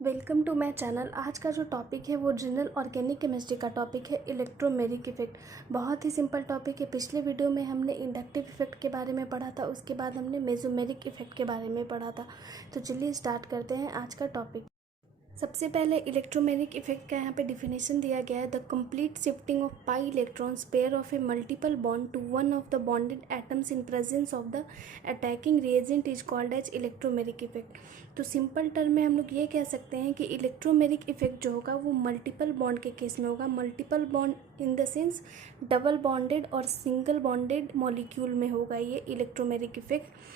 Welcome to my channel. आज का जो टॉपिक है वो जनरल ऑर्गेनिक केमिस्ट्री का टॉपिक है, इलेक्ट्रोमेरिक इफेक्ट। बहुत ही सिंपल टॉपिक है। पिछले वीडियो में हमने इंडक्टिव इफेक्ट के बारे में पढ़ा था, उसके बाद हमने मेसोमेरिक इफेक्ट के बारे में पढ़ा था। तो चलिए स्टार्ट करते हैं आज का टॉपिक। सबसे पहले इलेक्ट्रोमेरिक इफेक्ट का यहाँ पे डिफिनेशन दिया गया है। The complete shifting of pi electrons pair of a multiple bond to one of the bonded atoms in presence of the attacking reagent is called as electromeric effect. तो simple term में हम लोग ये कह सकते हैं कि इलेक्ट्रोमेरिक इफेक्ट जो होगा वो मल्टीपल बॉन्ड के केस में होगा। Multiple bond in the sense double bonded और सिंगल बॉन्डेड मॉलिक्यूल में होगा ये इलेक्ट्रोमेरिक इफेक्ट।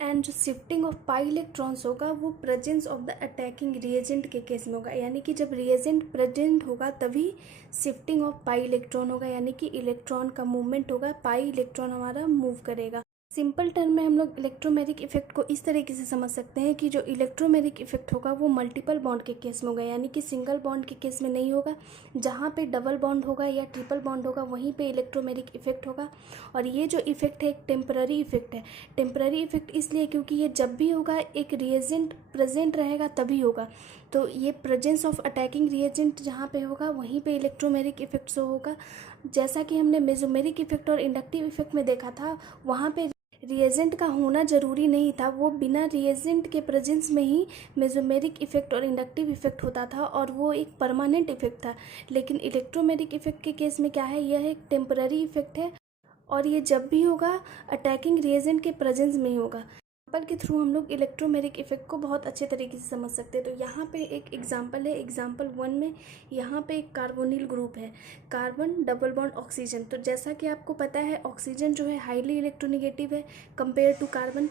एंड जो शिफ्टिंग ऑफ पाई इलेक्ट्रॉन्स होगा वो presence of the attacking reagent के केस में होगा, यानी कि जब रिएजेंट प्रेजेंट होगा तभी शिफ्टिंग ऑफ पाई इलेक्ट्रॉन होगा, यानी कि इलेक्ट्रॉन का मूवमेंट होगा, पाई इलेक्ट्रॉन हमारा मूव करेगा। सिंपल टर्म में हम लोग इलेक्ट्रोमेरिक इफेक्ट को इस तरीके से समझ सकते हैं कि जो इलेक्ट्रोमेरिक इफेक्ट होगा वो मल्टीपल बॉन्ड के केस में होगा, यानी कि सिंगल बॉन्ड के केस में नहीं होगा। जहाँ पे डबल बॉन्ड होगा या ट्रिपल बॉन्ड होगा वहीं पे इलेक्ट्रोमेरिक इफेक्ट होगा। और ये जो इफेक्ट है एक टेम्पररी इफेक्ट है। टेम्पररी इफेक्ट इसलिए क्योंकि ये जब भी होगा एक रिएजेंट प्रेजेंट रहेगा तभी होगा। तो ये प्रेजेंस ऑफ अटैकिंग रिएजेंट जहाँ पे होगा वहीं पे इलेक्ट्रोमेरिक इफेक्ट शो होगा। जैसा कि हमने मेसोमेरिक इफेक्ट और इंडक्टिव इफेक्ट में देखा था, वहाँ पे रिएजेंट का होना ज़रूरी नहीं था, वो बिना रिएजेंट के प्रेजेंस में ही मेसोमेरिक इफेक्ट और इंडक्टिव इफेक्ट होता था और वो एक परमानेंट इफेक्ट था। लेकिन इलेक्ट्रोमेरिक इफेक्ट के केस में क्या है, यह एक टेम्पररी इफेक्ट है और ये जब भी होगा अटैकिंग रिएजेंट के प्रेजेंस में ही होगा। एग्जाम्पल के थ्रू हम लोग इलेक्ट्रोमेरिक इफेक्ट को बहुत अच्छे तरीके से समझ सकते हैं। तो यहाँ पे एक एग्जाम्पल है, एग्जाम्पल 1 में यहाँ पे एक कार्बोनिल ग्रुप है, कार्बन डबल बॉन्ड ऑक्सीजन। तो जैसा कि आपको पता है ऑक्सीजन जो है हाईली इलेक्ट्रोनेगेटिव है कंपेयर टू कार्बन।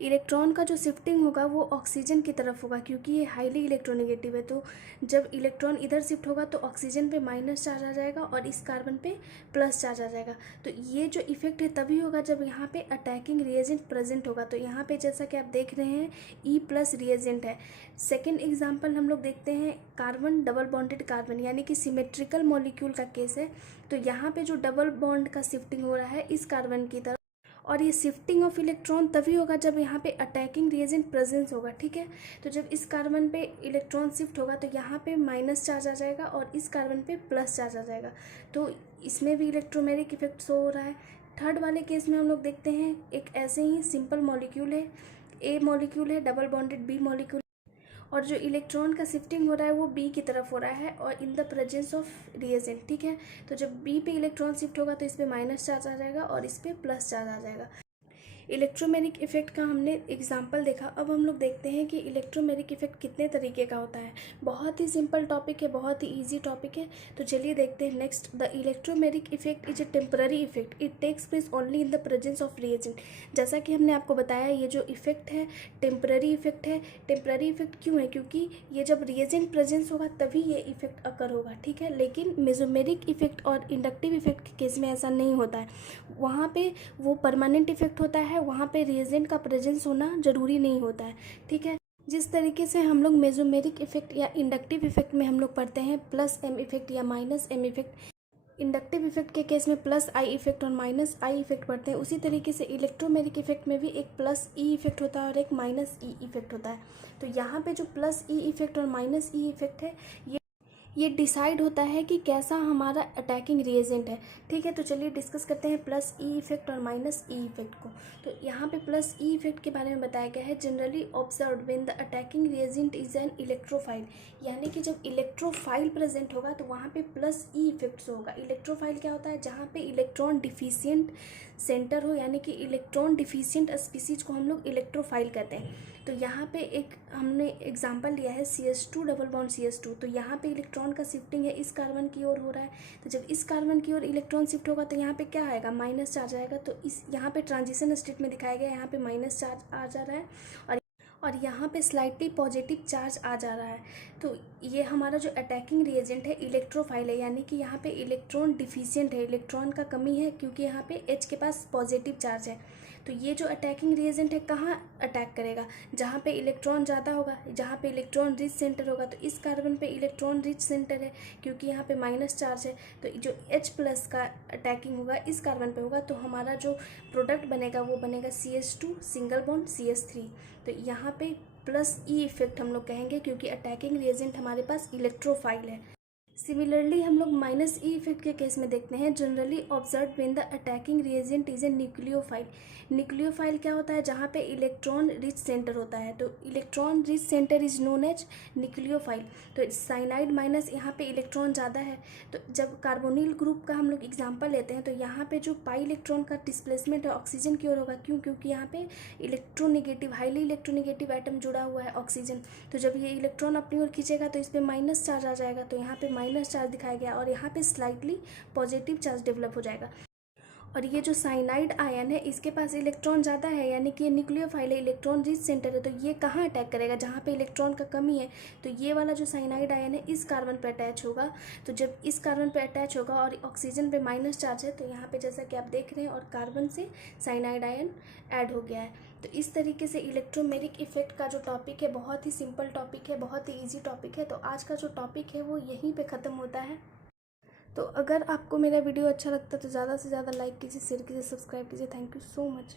इलेक्ट्रॉन का जो शिफ्टिंग होगा वो ऑक्सीजन की तरफ होगा क्योंकि ये हाईली इलेक्ट्रोनेगेटिव है। तो जब इलेक्ट्रॉन इधर शिफ्ट होगा तो ऑक्सीजन पे माइनस चार्ज आ जाएगा और इस कार्बन पे प्लस चार्ज आ जाएगा। तो ये जो इफेक्ट है तभी होगा जब यहाँ पे अटैकिंग रिएजेंट प्रेजेंट होगा। तो यहाँ पे जैसा कि आप देख रहे हैं ई प्लस रिएजेंट है। सेकेंड एग्जाम्पल हम लोग देखते हैं कार्बन डबल बॉन्डेड कार्बन, यानी कि सिमेट्रिकल मॉलिक्यूल का केस है। तो यहाँ पे जो डबल बॉन्ड का शिफ्टिंग हो रहा है इस कार्बन की तरफ, और ये शिफ्टिंग ऑफ इलेक्ट्रॉन तभी होगा जब यहाँ पे अटैकिंग रिएजेंट प्रेजेंस होगा। ठीक है, तो जब इस कार्बन पे इलेक्ट्रॉन शिफ्ट होगा तो यहाँ पे माइनस चार्ज आ जाएगा और इस कार्बन पे प्लस चार्ज आ जाएगा। तो इसमें भी इलेक्ट्रोमेरिक इफेक्ट शो हो रहा है। थर्ड वाले केस में हम लोग देखते हैं एक ऐसे ही सिंपल मॉलिक्यूल है, ए मॉलिक्यूल है, डबल बॉन्डेड बी मॉलिक्यूल, और जो इलेक्ट्रॉन का शिफ्टिंग हो रहा है वो बी की तरफ हो रहा है और इन द प्रेजेंस ऑफ रिएजेंट। ठीक है, तो जब बी पे इलेक्ट्रॉन शिफ्ट होगा तो इस पर माइनस चार्ज आ जाएगा और इस पर प्लस चार्ज आ जाएगा। इलेक्ट्रोमेरिक इफेक्ट का हमने एग्जाम्पल देखा। अब हम लोग देखते हैं कि इलेक्ट्रोमेरिक इफेक्ट कितने तरीके का होता है। बहुत ही सिंपल टॉपिक है, बहुत ही इजी टॉपिक है। तो चलिए देखते हैं next. The electromeric effect is a temporary effect, it takes place only in the presence of reagent. जैसा कि हमने आपको बताया ये जो इफेक्ट है टेम्पररी इफेक्ट है। टेम्पररी इफेक्ट क्यों है, क्योंकि ये जब रिएजेंट प्रेजेंस होगा तभी ये इफेक्ट अकर होगा। ठीक है, लेकिन मेसोमेरिक इफेक्ट और इंडक्टिव इफेक्ट के केस में ऐसा नहीं होता है। वहाँ पे वो परमानेंट इफेक्ट होता है, वहाँ पे रिएजेंट का प्रेजेंस होना ज़रूरी नहीं होता है। ठीक है, जिस तरीके से हम लोग मेसोमेरिक इफेक्ट या इंडक्टिव इफेक्ट में हम लोग पढ़ते हैं प्लस एम इफेक्ट या minus M effect, inductive effect के केस में प्लस आई इफेक्ट और माइनस आई इफेक्ट पढ़ते हैं, उसी तरीके से इलेक्ट्रोमेरिक इफेक्ट में भी एक प्लस ई इफेक्ट होता है और एक माइनस ई इफेक्ट होता है। तो यहाँ पे जो प्लस ई इफेक्ट और माइनस ई इफेक्ट है ये डिसाइड होता है कि कैसा हमारा अटैकिंग रिएजेंट है। ठीक है, तो चलिए डिस्कस करते हैं प्लस ई इफेक्ट और माइनस ई इफेक्ट को। तो यहाँ पे प्लस ई इफेक्ट के बारे में बताया गया है, generally observed when the attacking reagent is an electrophile, यानी कि जब इलेक्ट्रोफाइल प्रेजेंट होगा तो वहाँ पे प्लस ई इफेक्ट होगा। इलेक्ट्रोफाइल क्या होता है, जहाँ पे इलेक्ट्रॉन डिफिशियंट सेंटर हो, यानी कि इलेक्ट्रॉन डिफिशियंट स्पीसीज को हम लोग इलेक्ट्रोफाइल कहते हैं। तो यहाँ पे एक हमने एग्जांपल लिया है CH2 डबल बॉन्ड CH2। तो यहाँ पे इलेक्ट्रॉन का शिफ्टिंग है इस कार्बन की ओर हो रहा है। तो जब इस कार्बन की ओर इलेक्ट्रॉन शिफ्ट होगा तो यहाँ पे क्या आएगा, माइनस चार्ज आएगा। तो इस यहाँ पे ट्रांजिशन स्टेट में दिखाया गया है, यहाँ पे माइनस चार्ज आ जा रहा है और यहाँ पे स्लाइटली पॉजिटिव चार्ज आ जा रहा है। तो ये हमारा जो अटैकिंग रिएजेंट है इलेक्ट्रोफाइल है, यानी कि यहाँ पे इलेक्ट्रॉन डिफिशियंट है, इलेक्ट्रॉन का कमी है क्योंकि यहाँ पे H के पास पॉजिटिव चार्ज है। तो ये जो अटैकिंग रिएजेंट है कहाँ अटैक करेगा, जहाँ पे इलेक्ट्रॉन ज़्यादा होगा, जहाँ पे इलेक्ट्रॉन रिच सेंटर होगा। तो इस कार्बन पे इलेक्ट्रॉन रिच सेंटर है क्योंकि यहाँ पे माइनस चार्ज है। तो जो H प्लस का अटैकिंग होगा इस कार्बन पे होगा, तो हमारा जो प्रोडक्ट बनेगा वो बनेगा CH2 सिंगल बॉन्ड CH3। तो यहाँ पे प्लस ई इफेक्ट हम लोग कहेंगे, क्योंकि अटैकिंग रिएजेंट हमारे पास इलेक्ट्रोफाइल है। सिमिलरली हम लोग माइनस ई इफेक्ट के केस में देखते हैं, generally observe when the attacking reagent is a nucleophile. Nucleophile क्या होता है, जहाँ पे इलेक्ट्रॉन रिच सेंटर होता है, तो electron rich center is known as nucleophile. तो साइनाइड माइनस यहाँ पे इलेक्ट्रॉन ज़्यादा है, तो जब कार्बोनिल ग्रुप का हम लोग एग्जाम्पल लेते हैं तो यहाँ पे जो पाई इलेक्ट्रॉन का डिस्प्लेसमेंट है ऑक्सीजन की ओर होगा। क्यों? क्योंकि यहाँ पे इलेक्ट्रोनेगेटिव, हाईली इलेक्ट्रोनेगेटिव एटम जुड़ा हुआ है ऑक्सीजन। तो जब ये इलेक्ट्रॉन अपनी ओर खींचेगा तो इस पर माइनस चार्ज आ जाएगा, तो यहाँ पे माइनस चार्ज दिखाया गया और यहाँ पे स्लाइटली पॉजिटिव चार्ज डेवलप हो जाएगा। और ये जो साइनाइड आयन है इसके पास इलेक्ट्रॉन ज़्यादा है, यानी कि ये न्यूक्लियोफाइल है, इलेक्ट्रॉन रिच सेंटर है, तो ये कहाँ अटैक करेगा, जहाँ पे इलेक्ट्रॉन का कमी है। तो ये वाला जो साइनाइड आयन है इस कार्बन पे अटैच होगा। तो जब इस कार्बन पे अटैच होगा और ऑक्सीजन पे माइनस चार्ज है, तो यहाँ पे जैसा कि आप देख रहे हैं और कार्बन से साइनाइड आयन ऐड हो गया है। तो इस तरीके से इलेक्ट्रोमेरिक इफेक्ट का जो टॉपिक है बहुत ही सिंपल टॉपिक है, बहुत ही ईजी टॉपिक है। तो आज का जो टॉपिक है वो यहीं पे ख़त्म होता है। तो अगर आपको मेरा वीडियो अच्छा लगता है तो ज़्यादा से ज़्यादा लाइक कीजिए, शेयर कीजिए, सब्सक्राइब कीजिए। Thank you so much.